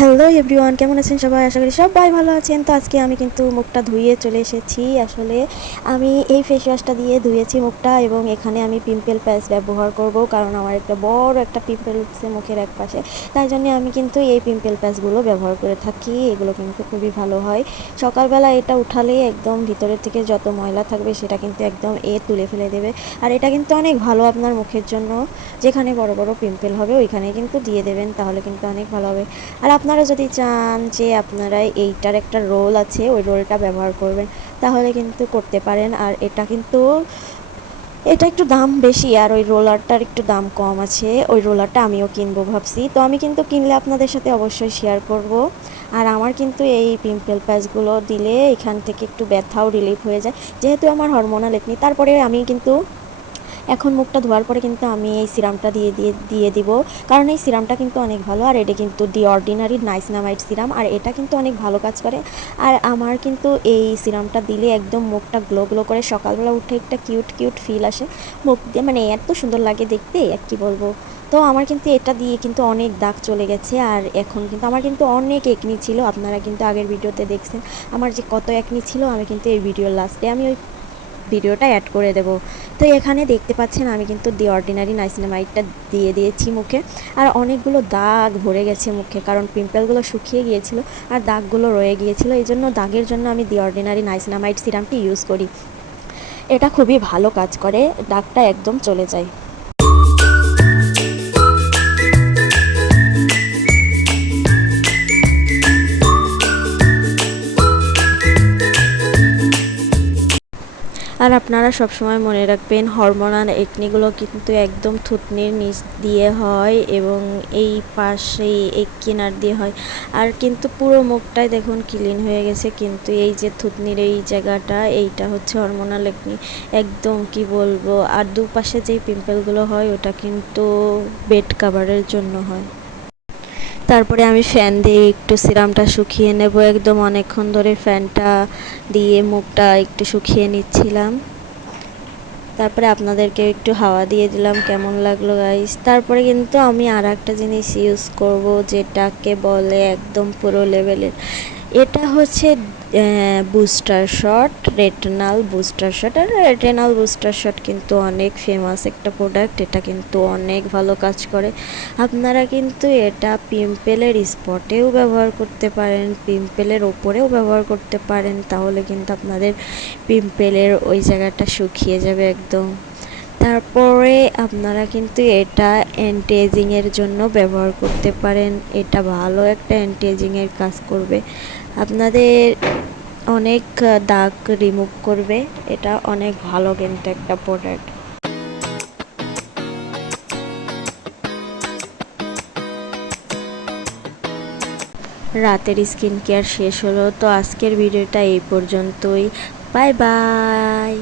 Hello everyone, কেমন আছেন সবাই? আশা করি সবাই ভালো আছেন। তো আজকে আমি কিন্তু মুখটা ধুয়ে চলে এসেছি। আসলে আমি এই ফেস ওয়াশটা দিয়ে ধুয়েছি মুখটা, এবং এখানে আমি পিম্পল প্যাচ ব্যবহার করব, কারণ আমার একটা বড় একটা পিম্পল উঠছে মুখের এক পাশে। তাই জন্য আমি কিন্তু এই পিম্পল প্যাচগুলো ব্যবহার করে থাকি। এগুলো কিন্তু খুবই ভালো হয়। সকালবেলা এটা উঠালে একদম ভিতরের থেকে যত ময়লা থাকবে সেটা কিন্তু একদম তুলে ফেলে দেবে। আর এটা কিন্তু অনেক ভালো আপনার মুখের জন্য। যেখানে বড় বড় পিম্পল হবে ওইখানে কিন্তু দিয়ে দেবেন, তাহলে কিন্তু অনেক ভালো হবে। আর আপনারা যদি চান যে আপনারা এইটার একটা রোল আছে, ওই রোলটা ব্যবহার করবেন, তাহলে কিন্তু করতে পারেন। আর এটা একটু দাম বেশি, আর ওই রোলারটার একটু দাম কম আছে। ওই রোলারটা আমিও কিনবো ভাবছি, তো আমি কিন্তু কিনলে আপনাদের সাথে অবশ্যই শেয়ার করব। আর আমার কিন্তু এই পিম্পল প্যাচগুলো দিলে এখান থেকে একটু ব্যথাও রিলিফ হয়ে যায়, যেহেতু আমার হরমোনাল একনি। তারপরে আমি কিন্তু এখন মুখটা ধোয়ার পরে কিন্তু আমি এই সিরামটা দিয়ে দিব, কারণ এই সিরামটা কিন্তু অনেক ভালো। আর এটা কিন্তু দি অর্ডিনারি নাইসিনামাইড সিরাম, আর এটা কিন্তু অনেক ভালো কাজ করে। আর আমার কিন্তু এই সিরামটা দিলে একদম মুখটা গ্লো গ্লো করে, সকালবেলা উঠে একটা কিউট কিউট ফিল আসে মুখ দিয়ে, মানে এত সুন্দর লাগে দেখতে আর কি বলবো। তো আমার কিন্তু এটা দিয়ে কিন্তু অনেক দাগ চলে গেছে। আর এখন কিন্তু আমার কিন্তু অনেক একনি ছিল, আপনারা কিন্তু আগের ভিডিওতে দেখছেন আমার যে কত একনি ছিল। আমি কিন্তু এই ভিডিওর লাস্টে আমি ওই ভিডিওটা অ্যাড করে দেব। তো এখানে দেখতে পাচ্ছেন আমি কিন্তু দি অর্ডিনারি নাইসিনামাইডটা দিয়ে দিয়েছি মুখে। আর অনেকগুলো দাগ ভরে গেছে মুখে, কারণ পিম্পলগুলো শুকিয়ে গিয়েছিল আর দাগগুলো রয়ে গিয়েছিল। এই জন্য দাগের জন্য আমি দি অর্ডিনারি নাইসিনামাইড সিরামটি ইউজ করি। এটা খুবই ভালো কাজ করে, দাগটা একদম চলে যায়। আর আপনারা সবসময় মনে রাখবেন, হরমোনাল একনিগুলো কিন্তু একদম থুতনির নিচ দিয়ে হয়, এবং এই পাশে এই কিনার দিয়ে হয়। আর কিন্তু পুরো মুখটাই দেখুন ক্লিন হয়ে গেছে, কিন্তু এই যে থুতনির এই জায়গাটা, এইটা হচ্ছে হরমোনাল একনি। একদম কি বলবো। আর দুপাশে যেই পিম্পলগুলো হয় ওটা কিন্তু বেড কাভারের জন্য হয়। তারপরে আমি ফ্যান দিয়ে একটু সিরামটা শুকিয়ে নেব, একদম অনেকক্ষণ ধরে ফ্যানটা দিয়ে মুখটা একটু শুকিয়ে নিচ্ছিলাম। তারপরে আপনাদেরকে একটু হাওয়া দিয়ে দিলাম, কেমন লাগলো গাইস। তারপরে কিন্তু আমি আর একটা জিনিস ইউজ করব, যেটাকে বলে একদম পুরো লেভেলের। এটা হচ্ছে booster shot, retinal booster shot. আর রেটিনাল বুস্টার শট কিন্তু অনেক ফেমাস একটা প্রোডাক্ট, এটা কিন্তু অনেক ভালো কাজ করে। আপনারা কিন্তু এটা পিম্পলের স্পটেও ব্যবহার করতে পারেন, পিম্পলের ওপরেও ব্যবহার করতে পারেন, তাহলে কিন্তু আপনাদের পিম্পলের ওই জায়গাটা শুকিয়ে যাবে একদম। তারপরে আপনারা কিন্তু এটা অ্যান্টি এজিংয়ের জন্য ব্যবহার করতে পারেন। এটা ভালো একটা অ্যান্টি এজিংয়ের কাজ করবে, আপনাদের অনেক দাগ রিমুভ করবে। এটা অনেক ভালো কিন্তু একটা প্রোডাক্ট। রাতের স্কিন কেয়ার শেষ হলো, তো আজকের ভিডিওটা এই পর্যন্তই। Bye bye.